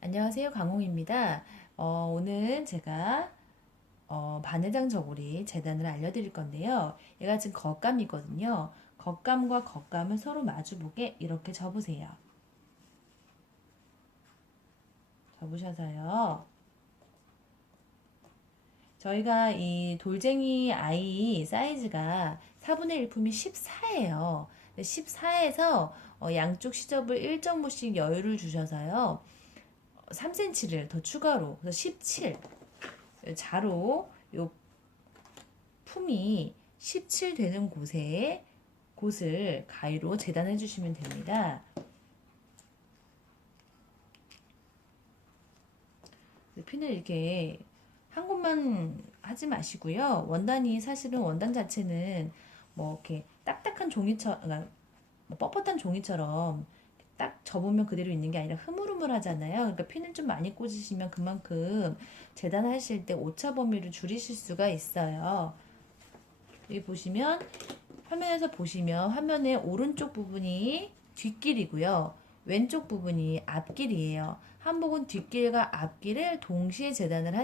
안녕하세요, 강홍입니다. 오늘 제가 반회장 저고리 재단을 알려드릴 건데요. 얘가 지금 겉감이거든요. 겉감과 겉감을 서로 마주보게 이렇게 접으세요. 접으셔서요. 저희가 이 돌쟁이 아이 사이즈가 4분의 1 품이 14예요. 14에서 양쪽 시접을 1.5씩 여유를 주셔서요. 3cm를 더 추가로 그래서 17 자로 요 품이 17 되는 곳을 가위로 재단해 주시면 됩니다. 핀을 이렇게 한 곳만 하지 마시고요. 원단이 사실은 원단 자체는 뭐 이렇게 딱딱한 종이처럼, 그러니까 뭐 뻣뻣한 종이처럼 딱 접으면 그대로 있는 게 아니라 흐물흐물하잖아요. 그러니까 핀을 좀 많이 꽂으시면 그만큼 재단하실 때 오차 범위를 줄이실 수가 있어요. 여기 보시면 화면에서 보시면 화면의 오른쪽 부분이 뒷길이고요. 왼쪽 부분이 앞길이에요. 한복은 뒷길과 앞길을 동시에 재단을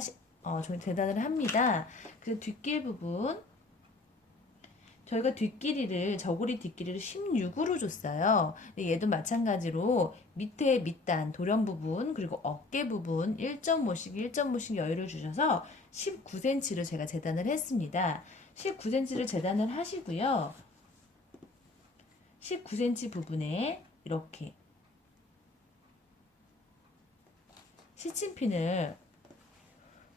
합니다. 그래서 뒷길 부분 저희가 뒷길이를 저고리 뒷길이를 16으로 줬어요. 근데 얘도 마찬가지로 밑에 밑단 도련 부분 그리고 어깨 부분 1.5씩 1.5씩 여유를 주셔서 19cm를 제가 재단을 했습니다. 19cm를 재단을 하시고요. 19cm 부분에 이렇게 시침핀을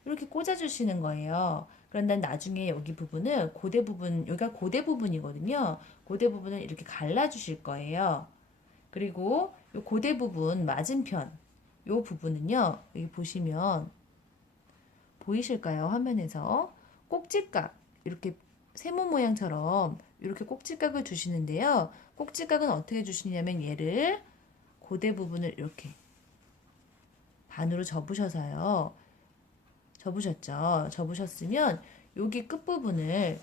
이렇게 꽂아주시는 거예요. 그런 다음 나중에 여기 부분을 여기가 고대 부분이거든요. 고대 부분을 이렇게 갈라주실 거예요. 그리고 이 고대 부분 맞은편 이 부분은요. 여기 보시면 보이실까요? 화면에서 꼭지각 이렇게 세모 모양처럼 이렇게 꼭지각을 주시는데요. 꼭지각은 어떻게 주시냐면 얘를 고대 부분을 이렇게 반으로 접으셔서요. 접으셨죠? 접으셨으면 여기 끝부분을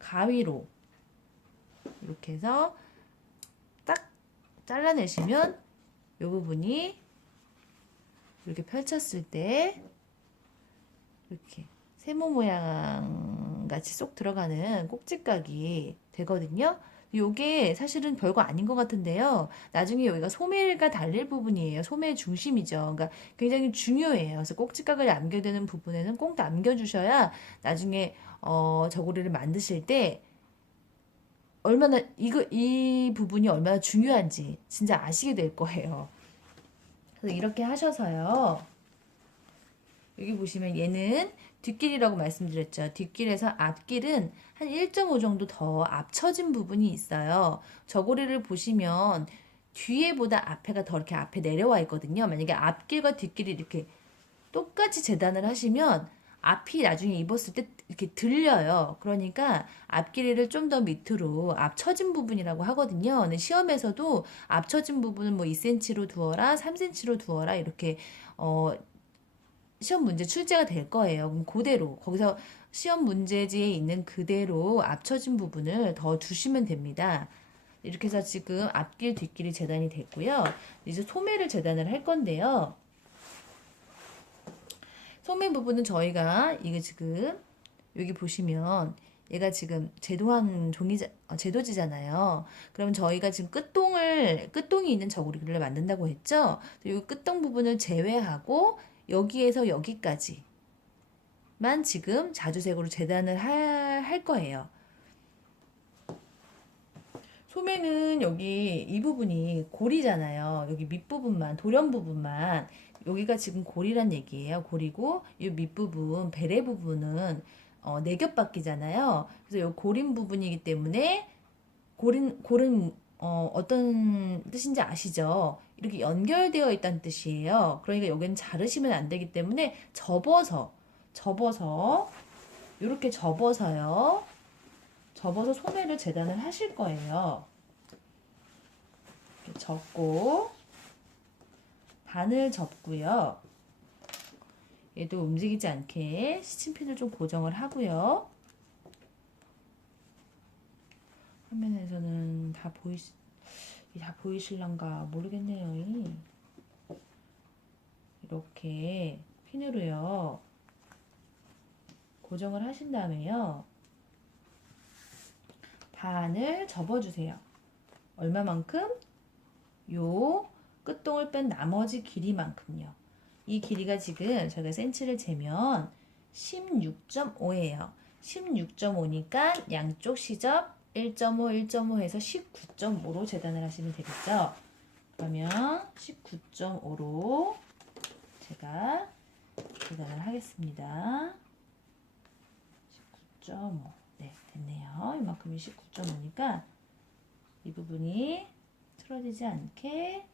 가위로 이렇게 해서 딱 잘라내시면 이 부분이 이렇게 펼쳤을 때 이렇게 세모 모양 같이 쏙 들어가는 꼭지각이 되거든요. 요게 사실은 별거 아닌 것 같은데요. 나중에 여기가 소매가 달릴 부분이에요. 소매의 중심이죠. 그러니까 굉장히 중요해요. 그래서 꼭지각을 남겨야 되는 부분에는 꼭 남겨주셔야 나중에 저고리를 만드실 때 이 부분이 얼마나 중요한지 진짜 아시게 될 거예요. 그래서 이렇게 하셔서요. 여기 보시면 얘는 뒷길이라고 말씀드렸죠. 뒷길에서 앞길은 한 1.5 정도 더 앞쳐진 부분이 있어요. 저고리를 보시면 뒤에보다 앞에가 더 이렇게 앞에 내려와 있거든요. 만약에 앞길과 뒷길이 이렇게 똑같이 재단을 하시면 앞이 나중에 입었을 때 이렇게 들려요. 그러니까 앞길이를 좀 더 밑으로 앞처진 부분이라고 하거든요. 근데 시험에서도 앞처진 부분은 뭐 2cm로 두어라, 3cm로 두어라 이렇게 어, 시험 문제 출제가 될 거예요. 그럼 그대로 거기서 시험 문제지에 있는 그대로 앞쳐진 부분을 더 주시면 됩니다. 이렇게 해서 지금 앞길 뒷길이 재단이 됐고요. 이제 소매를 재단을 할 건데요. 소매 부분은 저희가 이게 지금 여기 보시면 얘가 지금 제도지잖아요. 그러면 저희가 지금 끝동이 있는 저고리를 만든다고 했죠. 이 끝동 부분을 제외하고 여기에서 여기까지만 지금 자주색으로 재단을 할 거예요. 소매는 여기 이 부분이 고리잖아요. 여기 밑부분만, 돌연 부분만. 여기가 지금 고리란 얘기예요. 고리고, 이 밑부분, 베레 부분은 네 겹 바뀌잖아요. 그래서 이 고린 부분이기 때문에, 고른, 어떤 뜻인지 아시죠? 이렇게 연결되어 있다는 뜻이에요. 그러니까 여기는 자르시면 안 되기 때문에 접어서, 이렇게 접어서요. 접어서 소매를 재단을 하실 거예요. 이렇게 접고 반을 접고요. 얘도 움직이지 않게 시침핀을 좀 고정을 하고요. 화면에서는 다 보이실란가 모르겠네요. 이렇게 핀으로요 고정을 하신 다음에요 반을 접어주세요. 얼마만큼? 요 끝동을 뺀 나머지 길이만큼요. 이 길이가 지금 저희가 센치를 재면 16.5예요. 16.5니까 양쪽 시접 1.5, 1.5 해서 19.5로 재단을 하시면 되겠죠. 그러면 19.5로 제가 재단을 하겠습니다. 19.5. 네, 됐네요. 이만큼이 19.5니까 이 부분이 틀어지지 않게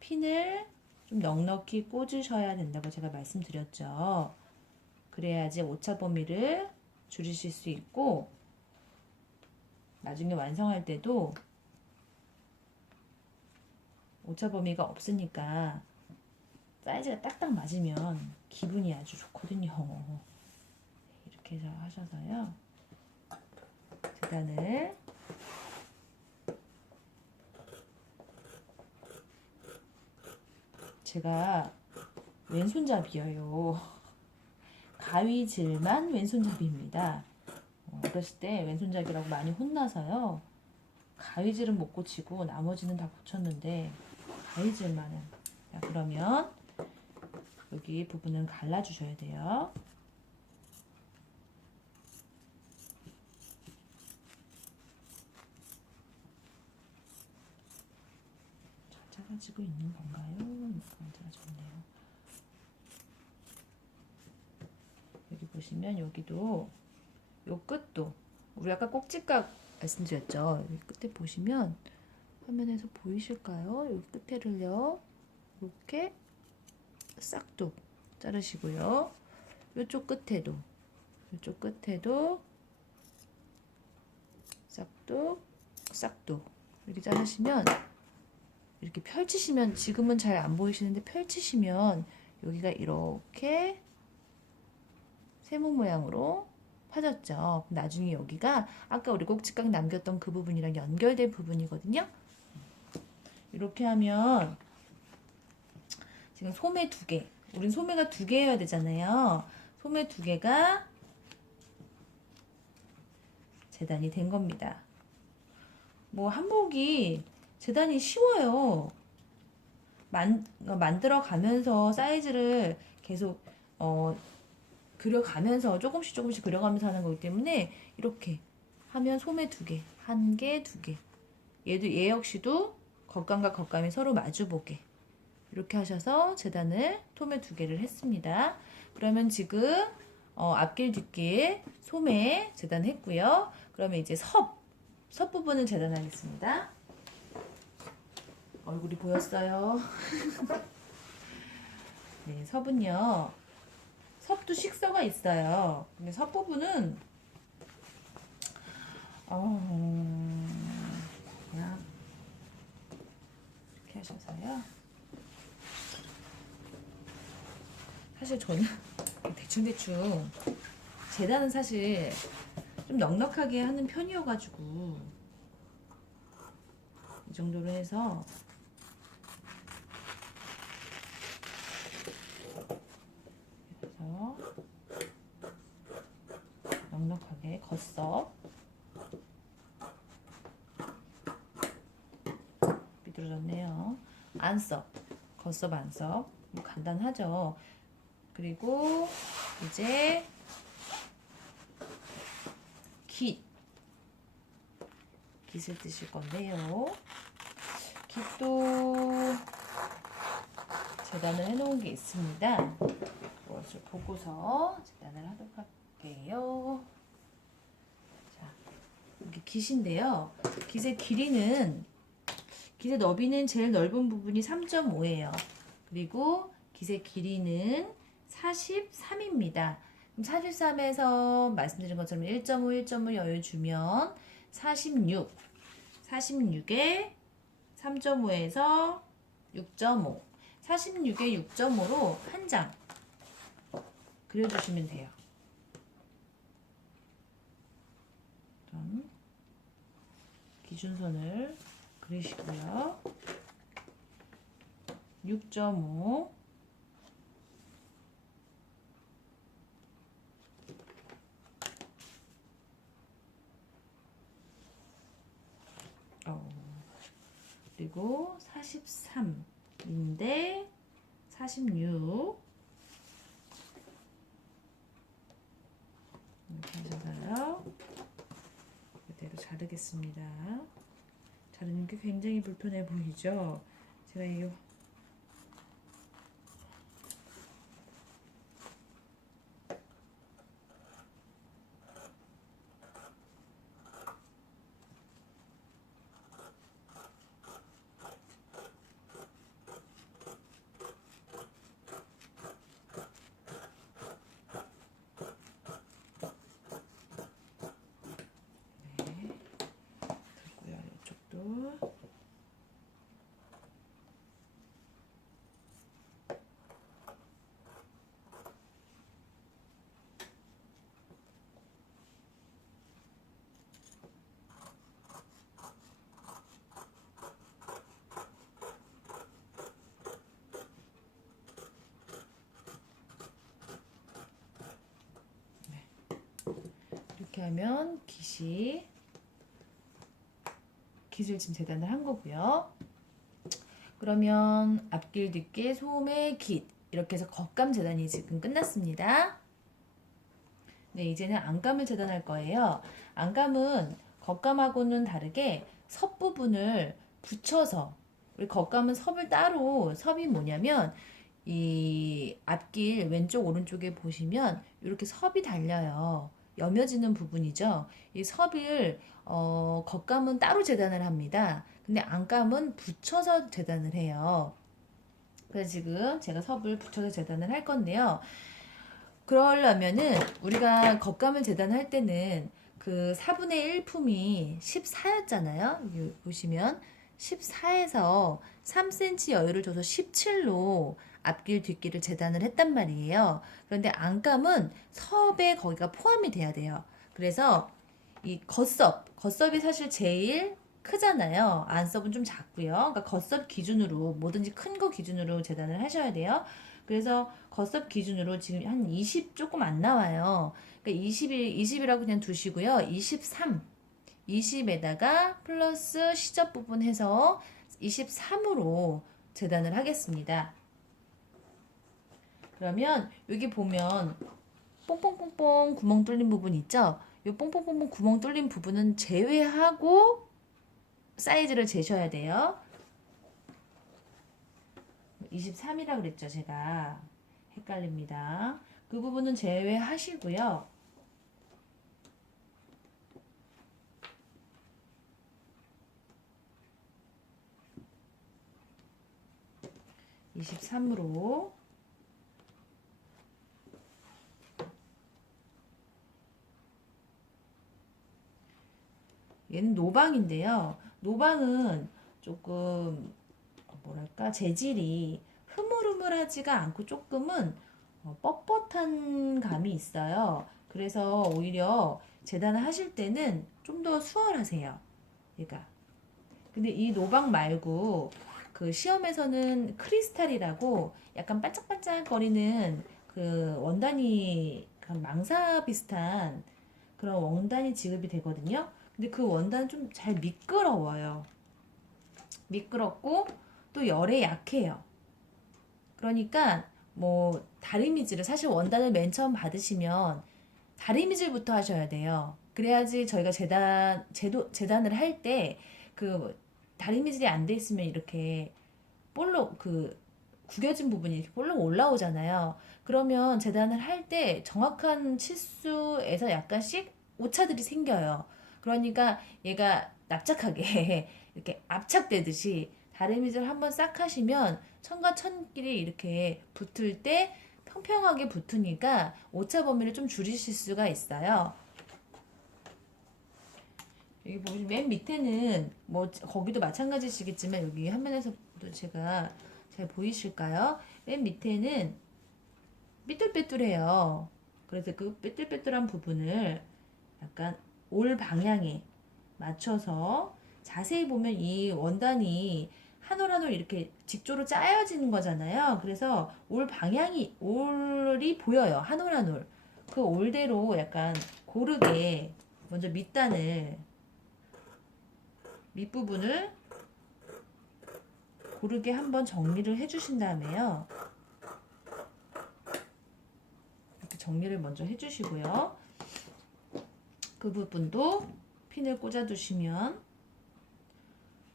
핀을 좀 넉넉히 꽂으셔야 된다고 제가 말씀드렸죠. 그래야지 오차 범위를 줄이실 수 있고 나중에 완성할 때도 오차 범위가 없으니까 사이즈가 딱딱 맞으면 기분이 아주 좋거든요. 이렇게 해서 하셔서요. 재단을 제가 왼손잡이에요. 가위질만 왼손잡이입니다. 어렸을 때 왼손잡이라고 많이 혼나서요. 가위질은 못 고치고 나머지는 다 고쳤는데 가위질만은. 자, 그러면 여기 부분은 갈라주셔야 돼요. 잘 잘라지고 있는 건가요? 이렇게 잘라졌네요. 여기 보시면 여기도 요 끝도 우리 아까 꼭지각 말씀드렸죠. 여기 끝에 보시면 화면에서 보이실까요? 여기 끝에를요 이렇게 싹둑 자르시고요. 이쪽 끝에도 싹둑 싹둑 이렇게 자르시면 이렇게 펼치시면 지금은 잘 안 보이시는데 펼치시면 여기가 이렇게 세모 모양으로 파졌죠. 나중에 여기가 아까 우리 꼭지각 남겼던 그 부분이랑 연결된 부분이거든요. 이렇게 하면 지금 소매 2개. 우린 소매가 2개여야 되잖아요. 소매 2개가 재단이 된 겁니다. 뭐 한복이 재단이 쉬워요. 만들어 가면서 사이즈를 계속 그려가면서 조금씩 그려가면서 하는 거기 때문에 이렇게 하면 소매 2개, 1개, 2개. 얘 역시도 겉감과 겉감이 서로 마주보게 이렇게 하셔서 재단을 소매 2개를 했습니다. 그러면 지금 앞길 뒷길 소매 재단했고요. 그러면 이제 섭 부분을 재단하겠습니다. 얼굴이 보였어요. 네, 섭은요. 섭도 식서가 있어요. 근데 섭 부분은 그냥 이렇게 하셔서요. 사실 저는 대충 재단은 사실 좀 넉넉하게 하는 편이어가지고 이 정도로 해서 넉넉하게 겉섭 비뚤어졌네요. 안섭 겉섭 안섭 간단하죠. 그리고 이제 깃을 뜨실 건데요. 깃도 재단을 해놓은 게 있습니다. 그것을 보고서 재단을 하도록 할게요. 자, 여기 깃인데요. 깃의 길이는 깃의 너비는 제일 넓은 부분이 3.5예요. 그리고 깃의 길이는 43입니다. 그럼 43에서 말씀드린 것처럼 1.5, 1.5 여유 주면 46에 3.5에서 6.5 46에 6.5로 한 장 그려주시면 돼요. 그럼 기준선을 그리시고요. 6.5 13인데 46 이렇게 하셔서요. 이대로 자르겠습니다. 자르는 게 굉장히 불편해 보이죠? 제가 이게 됐고요. 이쪽도 이렇게 하면 깃을 지금 재단을 한 거고요. 그러면 앞길, 뒷길, 소매, 깃 이렇게 해서 겉감 재단이 지금 끝났습니다. 네, 이제는 안감을 재단할 거예요. 안감은 겉감하고는 다르게 섭 부분을 붙여서, 우리 겉감은 섭을 따로, 섭이 뭐냐면 이 앞길 왼쪽 오른쪽에 보시면 이렇게 섭이 달려요. 여며지는 부분이죠. 이 섭을 겉감은 따로 재단을 합니다. 근데 안감은 붙여서 재단을 해요. 그래서 지금 제가 섭을 붙여서 재단을 할 건데요. 그러려면은 우리가 겉감을 재단할 때는 그 4분의 1 품이 14였잖아요. 여기 보시면 14에서 3cm 여유를 줘서 17로 앞길 뒷길을 재단을 했단 말이에요. 그런데 안감은 섭에 거기가 포함이 돼야 돼요. 그래서 이 겉섭이 사실 제일 크잖아요. 안섭은 좀 작고요. 그러니까 겉섭 기준으로 뭐든지 큰 거 기준으로 재단을 하셔야 돼요. 그래서 겉섭 기준으로 지금 한 20 조금 안 나와요. 그러니까 20이라고 그냥 두시고요. 23, 20에다가 플러스 시접 부분 해서 23으로 재단을 하겠습니다. 그러면 여기 보면 뽕뽕뽕뽕 구멍 뚫린 부분 있죠? 이 뽕뽕뽕뽕 구멍 뚫린 부분은 제외하고 사이즈를 재셔야 돼요. 23이라고 그랬죠, 제가. 헷갈립니다. 그 부분은 제외하시고요. 23으로 얘는 노방인데요. 노방은 조금 뭐랄까 재질이 흐물흐물하지가 않고 조금은 뻣뻣한 감이 있어요. 그래서 오히려 재단을 하실 때는 좀 더 수월하세요. 얘가. 근데 이 노방 말고 그 시험에서는 크리스탈이라고 약간 반짝반짝거리는 그 원단이 망사 비슷한 그런 원단이 지급이 되거든요. 근데 그 원단은 좀 잘 미끄러워요. 미끄럽고 또 열에 약해요. 그러니까 뭐 다리미질을 사실 원단을 맨 처음 받으시면 다리미질부터 하셔야 돼요. 그래야지 저희가 재단을 할 때 그 다리미질이 안 돼 있으면 이렇게 볼록 그 구겨진 부분이 이렇게 볼록 올라오잖아요. 그러면 재단을 할 때 정확한 치수에서 약간씩 오차들이 생겨요. 그러니까 얘가 납작하게 이렇게 압착되듯이 다리미질 한번 싹 하시면 천과 천끼리 이렇게 붙을 때 평평하게 붙으니까 오차 범위를 좀 줄이실 수가 있어요. 여기 보시면 맨 밑에는 뭐 거기도 마찬가지시겠지만 여기 화면에서도 제가 잘 보이실까요? 맨 밑에는 삐뚤빼뚤해요. 그래서 그 삐뚤빼뚤한 부분을 약간 올 방향에 맞춰서 자세히 보면 이 원단이 한 올 한 올 이렇게 직조로 짜여지는 거잖아요. 그래서 올이 보여요. 한 올 한 올. 그 올대로 약간 고르게 먼저 밑부분을 고르게 한번 정리를 해주신 다음에요. 이렇게 정리를 먼저 해주시고요. 그 부분도 핀을 꽂아두시면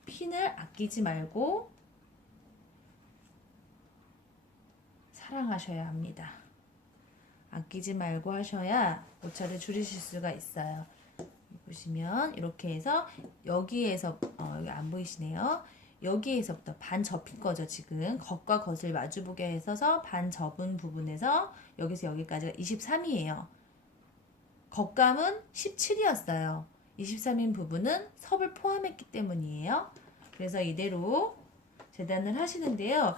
핀을 아끼지 말고 사랑하셔야 합니다. 아끼지 말고 하셔야 오차를 줄이실 수가 있어요. 보시면 이렇게 해서 여기에서 여기 안 보이시네요. 여기에서부터 반 접힌 거죠. 지금 겉과 겉을 마주보게 해서 반 접은 부분에서 여기서 여기까지가 23이에요. 겉감은 17이었어요. 23인 부분은 섭을 포함했기 때문이에요. 그래서 이대로 재단을 하시는데요.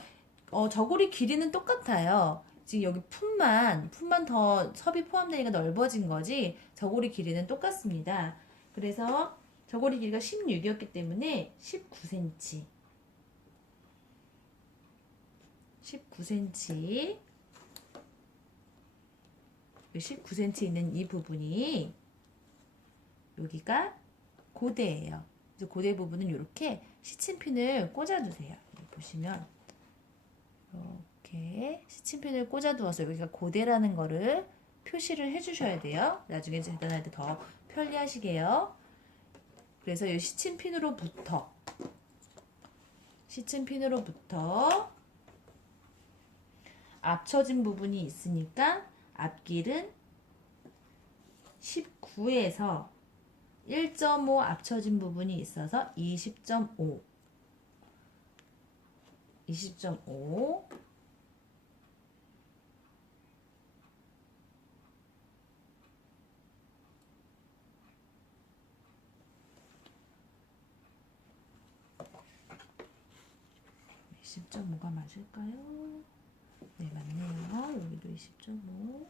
저고리 길이는 똑같아요. 지금 여기 품만 더 섭이 포함되니까 넓어진 거지 저고리 길이는 똑같습니다. 그래서 저고리 길이가 16이었기 때문에 19cm 19cm 있는 이 부분이 여기가 고대예요. 그래서 고대 부분은 이렇게 시침핀을 꽂아주세요. 여기 보시면 이렇게 시침핀을 꽂아두어서 여기가 고대라는 거를 표시를 해주셔야 돼요. 나중에 재단할 때 더 편리하시게요. 그래서 이 시침핀으로부터 앞쳐진 부분이 있으니까 앞길은 19에서 1.5 앞쳐진 부분이 있어서 20.5 20.5가 맞을까요? 네, 맞네요. 여기도 20.5.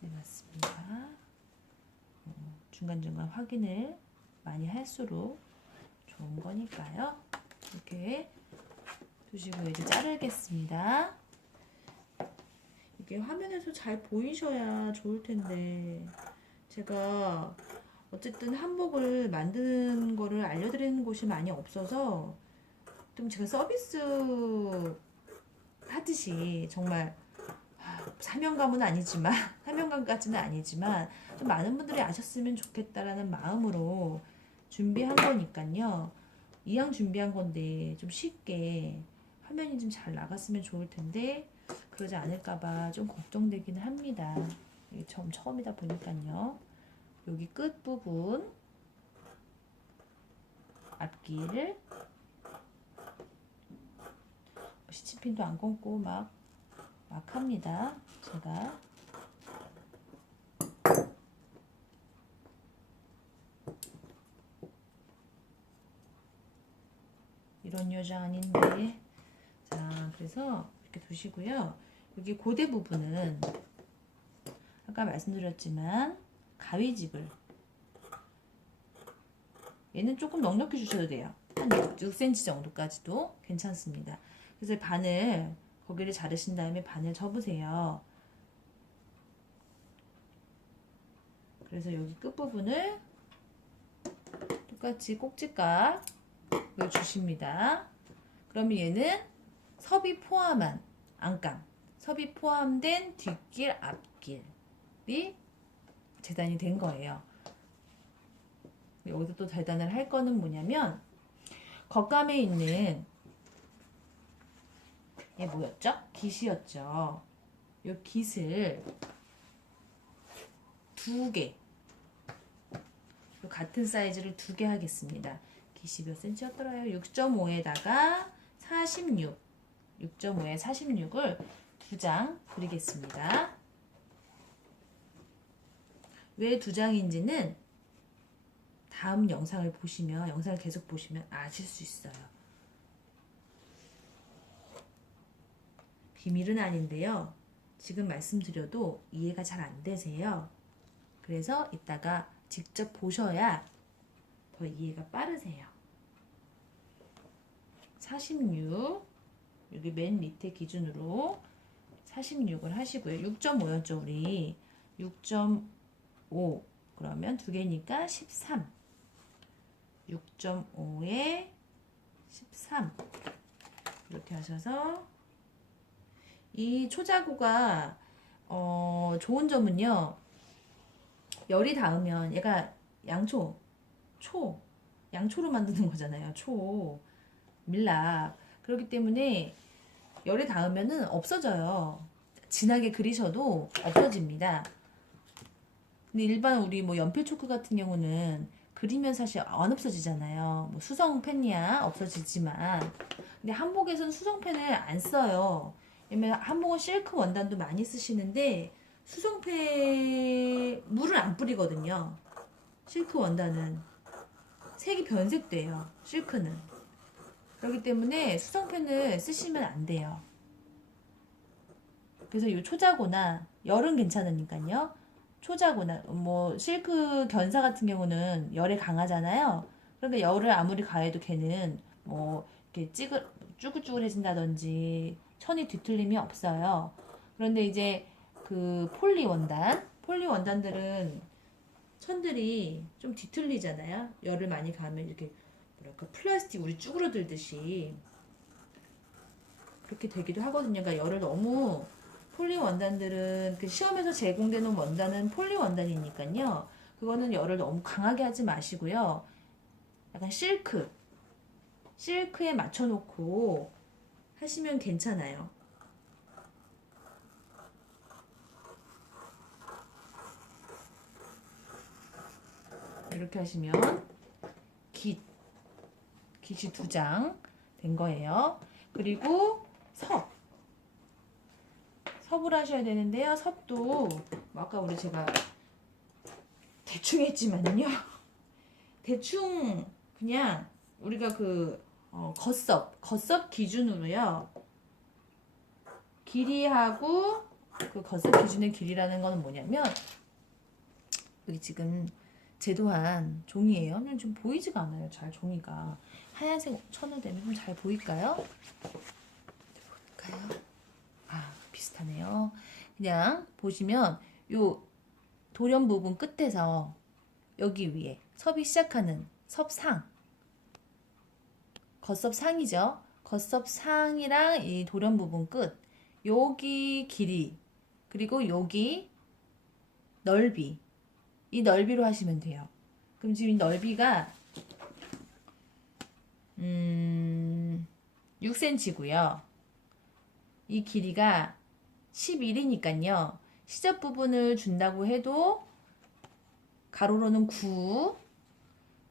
네, 맞습니다. 중간중간 확인을 많이 할수록 좋은 거니까요. 이렇게 두시고 이제 자르겠습니다. 이게 화면에서 잘 보이셔야 좋을 텐데 제가 어쨌든 한복을 만드는 거를 알려드리는 곳이 많이 없어서 좀 제가 서비스 하듯이 정말 사명감은 아니지만 사명감까지는 아니지만 좀 많은 분들이 아셨으면 좋겠다라는 마음으로 준비한 거니까요. 이왕 준비한 건데 좀 쉽게 화면이 좀 잘 나갔으면 좋을 텐데 그러지 않을까봐 좀 걱정되기는 합니다. 이게 처음이다 보니까요. 여기 끝 부분 앞길 시치핀도 안 감고 막 합니다. 제가 이런 여자 아닌데. 자, 그래서 이렇게 두시고요. 여기 고대 부분은 아까 말씀드렸지만 가위집을 얘는 조금 넉넉히 주셔도 돼요. 한 6cm 정도까지도 괜찮습니다. 그래서 반을 거기를 자르신 다음에 반을 접으세요. 그래서 여기 끝부분을 똑같이 꼭지각을 주십니다. 그러면 얘는 섭이 포함한 안감, 섭이 포함된 뒷길, 앞길이 재단이 된 거예요. 여기서 또 재단을 할 거는 뭐냐면 겉감에 있는 얘 뭐였죠? 깃이었죠. 이 깃을 2개, 같은 사이즈를 2개 하겠습니다. 깃이 몇 cm였더라요? 6.5에다가 46, 6.5에 46을 2장 그리겠습니다. 왜 2장인지는 다음 영상을 계속 보시면 아실 수 있어요. 비밀은 아닌데요. 지금 말씀드려도 이해가 잘 안 되세요. 그래서 이따가 직접 보셔야 더 이해가 빠르세요. 46, 여기 맨 밑에 기준으로 46을 하시고요. 6.5였죠, 우리. 6.5, 그러면 2개니까 13. 6.5에 13. 이렇게 하셔서 이 초자구가 좋은 점은요. 열이 닿으면 얘가 양초, 양초로 만드는 거잖아요. 밀랍. 그렇기 때문에 열이 닿으면은 없어져요. 진하게 그리셔도 없어집니다. 근데 일반 우리 뭐 연필 초크 같은 경우는 그리면 사실 안 없어지잖아요. 뭐 수성펜이야 없어지지만, 근데 한복에서는 수성펜을 안 써요. 왜냐면 한복은 실크 원단도 많이 쓰시는데 수성펜 물을 안 뿌리거든요. 실크 원단은 색이 변색돼요. 실크는. 그렇기 때문에 수성펜을 쓰시면 안 돼요. 그래서 이 초자고나 열은 괜찮으니까요. 초자고나 뭐 실크 견사 같은 경우는 열에 강하잖아요. 그러니까 열을 아무리 가해도 걔는 뭐 이렇게 쭈글쭈글해진다든지 천이 뒤틀림이 없어요. 그런데 이제 그 폴리 원단들은 천들이 좀 뒤틀리잖아요. 열을 많이 가면 이렇게 뭐랄까 플라스틱 우리 쭈그러들듯이 그렇게 되기도 하거든요. 그러니까 열을 너무 폴리 원단들은 그 시험에서 제공되는 원단은 폴리 원단이니까요. 그거는 열을 너무 강하게 하지 마시고요. 약간 실크에 맞춰놓고 하시면 괜찮아요. 이렇게 하시면 깃이 2장 된 거예요. 그리고 섭을 하셔야 되는데요. 섭도 뭐 아까 제가 대충 했지만요. 대충 그냥 우리가 겉섭 기준으로요. 길이하고 그 겉섭 기준의 길이라는 거는 뭐냐면 여기 지금 제도한 종이에요. 좀 보이지가 않아요. 잘 종이가 하얀색 천을 대면 잘 보일까요? 비슷하네요. 그냥 보시면 요 돌연 부분 끝에서 여기 위에 섭이 시작하는 섭상, 겉섭상이죠. 겉섭상이랑 이 돌연 부분 끝, 여기 길이, 그리고 여기 넓이, 이 넓이로 하시면 돼요. 그럼 지금 이 넓이가 6cm고요. 이 길이가 11이니까요. 시접 부분을 준다고 해도 가로로는 9,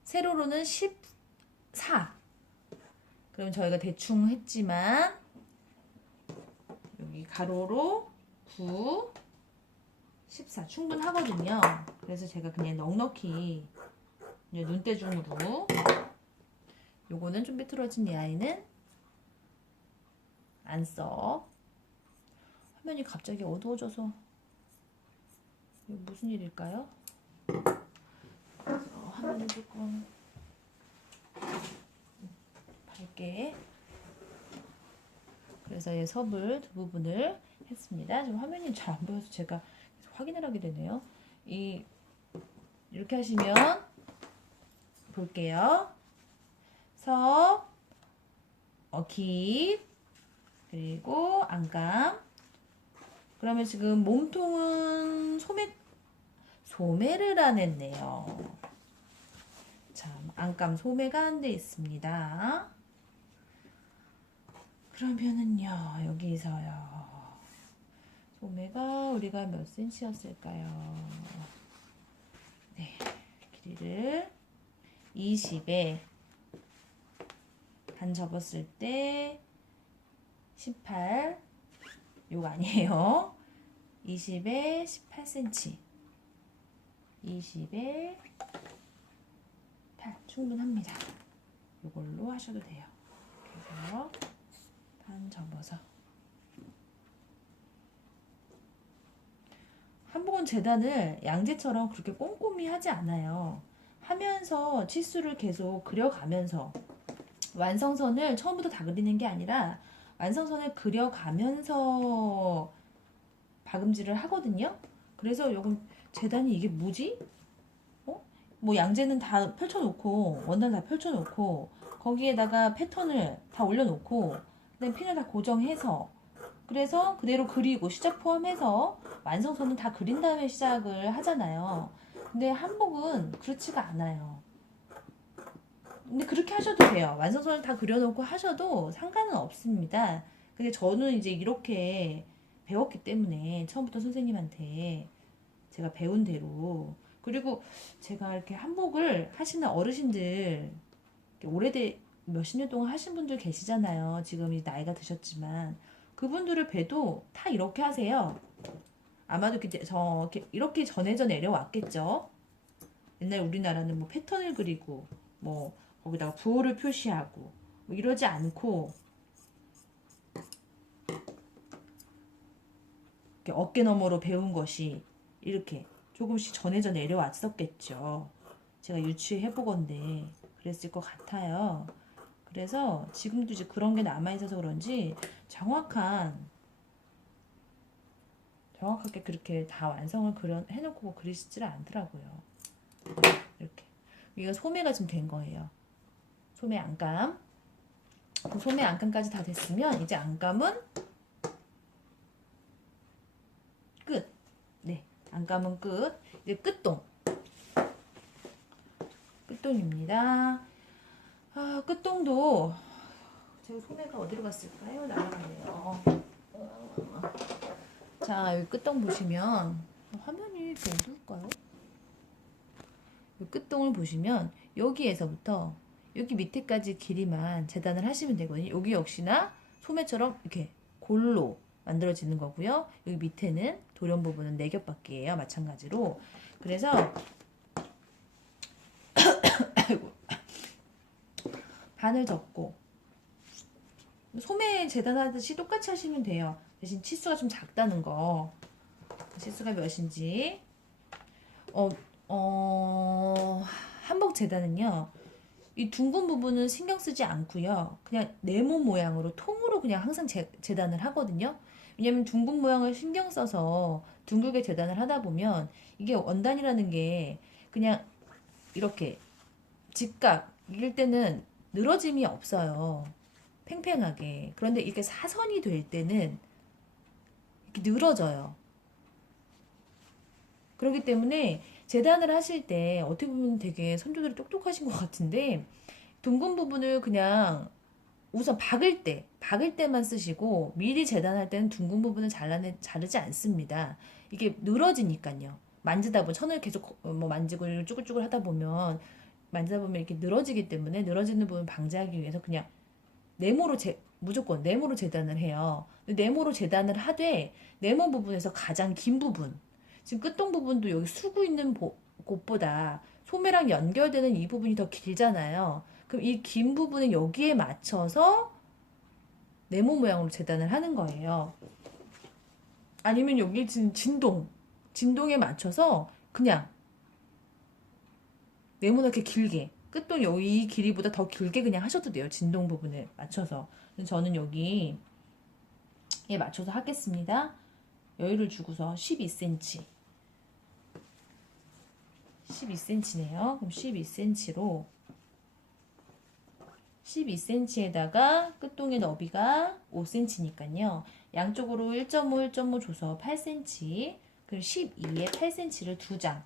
세로로는 14. 그럼 저희가 대충 했지만 여기 가로로 9, 14 충분하거든요. 그래서 제가 그냥 넉넉히 눈대중으로, 요거는 좀 삐뚤어진 이 아이는 안 써. 화면이 갑자기 어두워져서 이거 무슨 일일까요? 화면을 조금 밝게. 그래서 이 섭을 두 부분을 했습니다. 지금 화면이 잘 안 보여서 제가 확인을 하게 되네요. 이렇게 하시면 볼게요. 섭, 깃, 그리고 안감. 그러면 지금 몸통은 소매를 안 했네요. 참, 안감 소매가 안 돼 있습니다. 그러면은요, 여기서요. 소매가 우리가 몇 cm였을까요? 네, 길이를 20에 반 접었을 때 18, 요거 아니에요. 20에 18cm. 20에 8 충분합니다. 요걸로 하셔도 돼요. 그래서 반 접어서. 한복은 재단을 양재처럼 그렇게 꼼꼼히 하지 않아요. 하면서 치수를 계속 그려가면서 완성선을 처음부터 다 그리는 게 아니라 완성선을 그려가면서 박음질을 하거든요. 그래서 요금 재단이 이게 뭐지? 뭐 양재는 다 펼쳐놓고 원단 다 펼쳐놓고 거기에다가 패턴을 다 올려놓고 그다음에 핀을 다 고정해서 그래서 그대로 그리고 시작 포함해서 완성선은 다 그린 다음에 시작을 하잖아요. 근데 한복은 그렇지가 않아요. 근데 그렇게 하셔도 돼요. 완성선을 다 그려놓고 하셔도 상관은 없습니다. 근데 저는 이제 이렇게 배웠기 때문에 처음부터 선생님한테 제가 배운 대로 그리고 제가 이렇게 한복을 하시는 어르신들 오래돼 몇십 년 동안 하신 분들 계시잖아요. 지금 이 나이가 드셨지만 그분들을 봬도 다 이렇게 하세요. 아마도 이렇게 전해져 내려왔겠죠. 옛날 우리나라는 뭐 패턴을 그리고 뭐 거기다가 부호를 표시하고 뭐 이러지 않고 이렇게 어깨 너머로 배운 것이 이렇게 조금씩 전해져 내려왔었겠죠. 제가 유추해보건데 그랬을 것 같아요. 그래서 지금도 이제 그런 게 남아있어서 그런지 정확하게 그렇게 다 완성을 해놓고 그리시질 않더라고요. 이렇게. 이거 소매가 좀 된 거예요. 소매 안감. 그 소매 안감까지 다 됐으면 이제 안감은 끝. 네, 안감은 끝. 이제 끝동. 끝동입니다. 아, 끝동도 제가 소매가 어디로 갔을까요? 날아갔네요. 자, 여기 끝동 보시면 화면이 이렇게 어두울까요? 끝동을 보시면 여기에서부터 여기 밑에까지 길이만 재단을 하시면 되거든요. 여기 역시나 소매처럼 이렇게 골로 만들어지는 거고요. 여기 밑에는 도련 부분은 4겹밖에예요. 마찬가지로. 그래서 반을 접고 소매 재단하듯이 똑같이 하시면 돼요. 대신 치수가 좀 작다는 거. 치수가 몇인지. 한복 재단은요. 이 둥근 부분은 신경 쓰지 않고요. 그냥 네모 모양으로 통으로 그냥 항상 재단을 하거든요. 왜냐면 둥근 모양을 신경 써서 둥글게 재단을 하다 보면 이게 원단이라는 게 그냥 이렇게 직각 이럴 때는 늘어짐이 없어요. 팽팽하게. 그런데 이렇게 사선이 될 때는 이렇게 늘어져요. 그렇기 때문에 재단을 하실 때 어떻게 보면 되게 선조들이 똑똑하신 것 같은데 둥근 부분을 그냥 우선 박을 때만 쓰시고 미리 재단할 때는 둥근 부분을 자르지 않습니다. 이게 늘어지니까요. 만지다 보면 천을 계속 뭐 만지고 쭈글쭈글 하다 보면 만지다 보면 이렇게 늘어지기 때문에 늘어지는 부분 방지하기 위해서 그냥 무조건 네모로 재단을 해요. 네모로 재단을 하되 네모 부분에서 가장 긴 부분 지금 끝동 부분도 여기 수구 있는 곳보다 소매랑 연결되는 이 부분이 더 길잖아요. 그럼 이 긴 부분은 여기에 맞춰서 네모 모양으로 재단을 하는 거예요. 아니면 여기 지금 진동에 맞춰서 그냥 네모나게 길게 끝동 여기 이 길이보다 더 길게 그냥 하셔도 돼요. 진동 부분에 맞춰서. 저는 여기에 맞춰서 하겠습니다. 여유를 주고서 12cm 12cm네요. 그럼 12cm로 12cm에다가 끝동의 너비가 5cm니까요. 양쪽으로 1.5, 1.5 줘서 8cm 그리고 12에 8cm를 2장.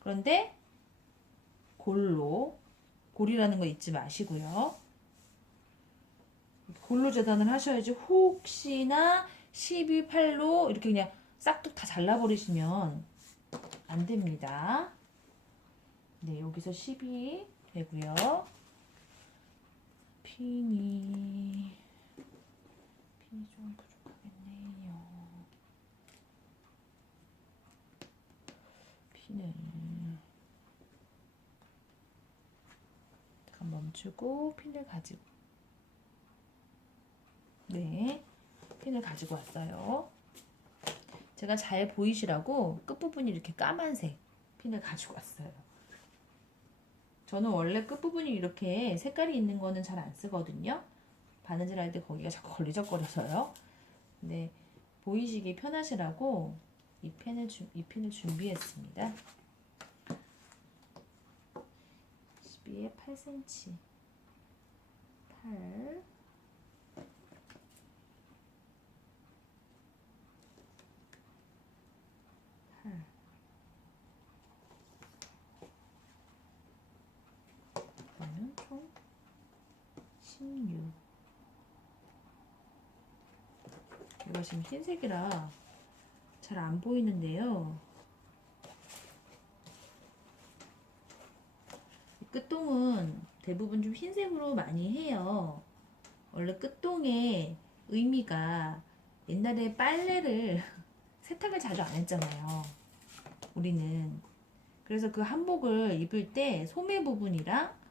그런데 골이라는 거 잊지 마시고요. 골로 재단을 하셔야지 혹시나 12, 8로 이렇게 그냥 싹둑 다 잘라버리시면 안 됩니다. 네, 여기서 12 되고요. 핀이 좀 부족하겠네요. 핀을 잠깐 멈추고 핀을 가지고 네, 핀을 가지고 왔어요. 제가 잘 보이시라고 끝부분이 이렇게 까만색 핀을 가지고 왔어요. 저는 원래 끝부분이 이렇게 색깔이 있는 거는 잘 안 쓰거든요. 바느질 할 때 거기가 자꾸 걸리적거려서요. 근데 보이시기 편하시라고 이 핀을 준비했습니다. 12에 8cm 8 16. 이거 지금 흰색이라 잘 안 보이는데요. 끝동은 대부분 좀 흰색으로 많이 해요. 원래 끝동의 의미가 옛날에 빨래를 세탁을 자주 안 했잖아요. 우리는. 그래서 그 한복을 입을 때 소매 부분이랑